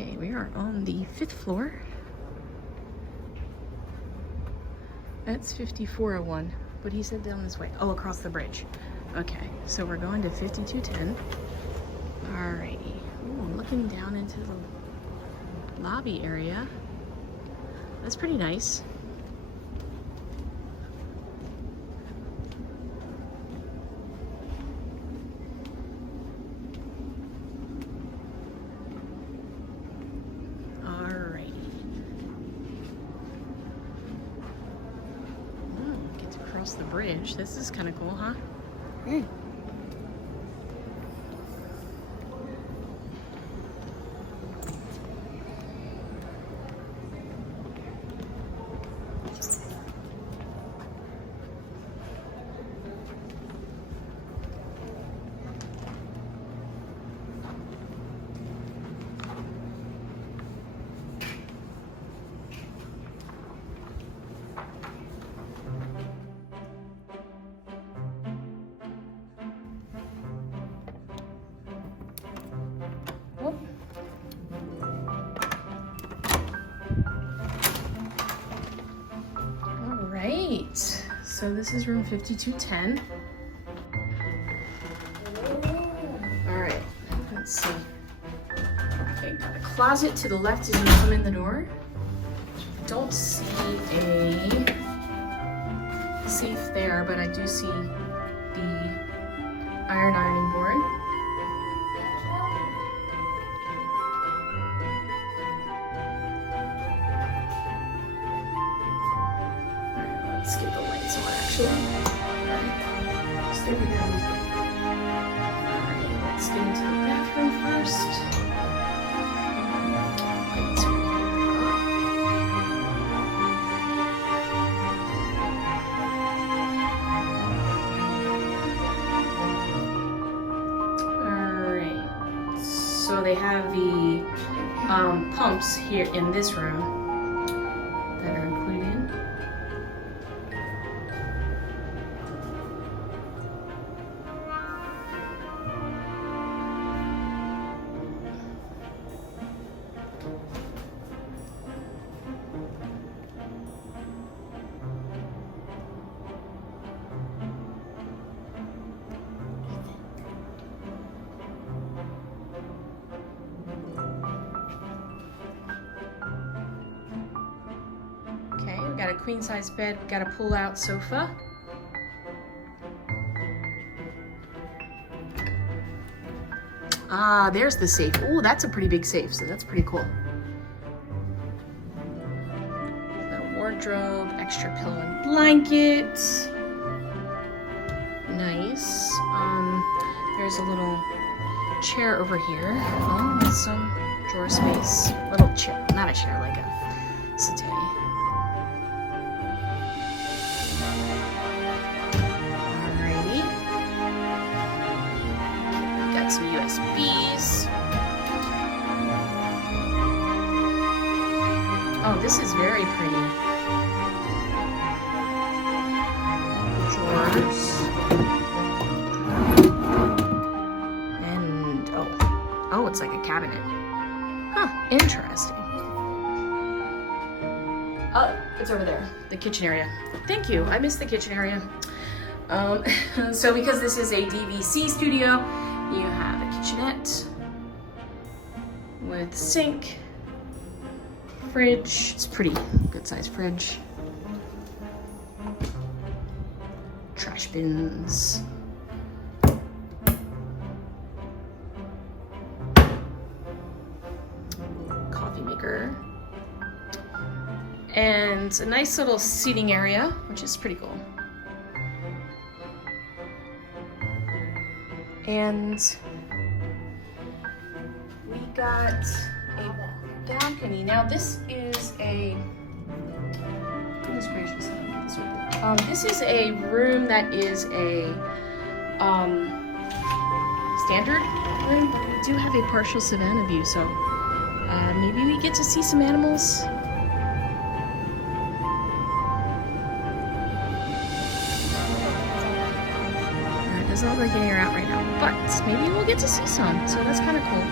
Okay, we are on the 5th floor. That's 5401, but he said down this way. Oh, across the bridge. Okay, so we're going to 5210. Alrighty. Ooh, I'm looking down into the lobby area. That's pretty nice. Across the bridge. This is kind of cool, huh? Mm. So this is room 5210. All right, let's see. Okay, got a closet to the left as you come in the door. Don't see a safe there, but I do see the ironing board. Let's get the lights on, actually. Alright, stay here. Alright, let's get into the bathroom first. Lights are here. Alright, so they have the pumps here in this room. Got a queen size bed, got a pull out sofa. Ah, there's the safe. Oh, that's a pretty big safe, so that's pretty cool. Little wardrobe, extra pillow and blanket. Nice. There's a little chair over here. Oh, with some drawer space. Little chair, not a chair, like a settee. Some USBs. Oh, this is very pretty. Drawers. And oh, it's like a cabinet. Huh, interesting. Oh, it's over there, the kitchen area. Thank you, I missed the kitchen area. So because this is a DVC studio, you have a kitchenette with sink, fridge. It's a pretty good sized fridge. Trash bins. Coffee maker. And a nice little seating area, which is pretty cool. And we got a balcony. Now this is a, goodness gracious, this is a room that is a standard room, but we do have a partial savanna view, so maybe we get to see some animals. Doesn't look like any are out right now, but maybe we'll get to see some, so that's kind of cool.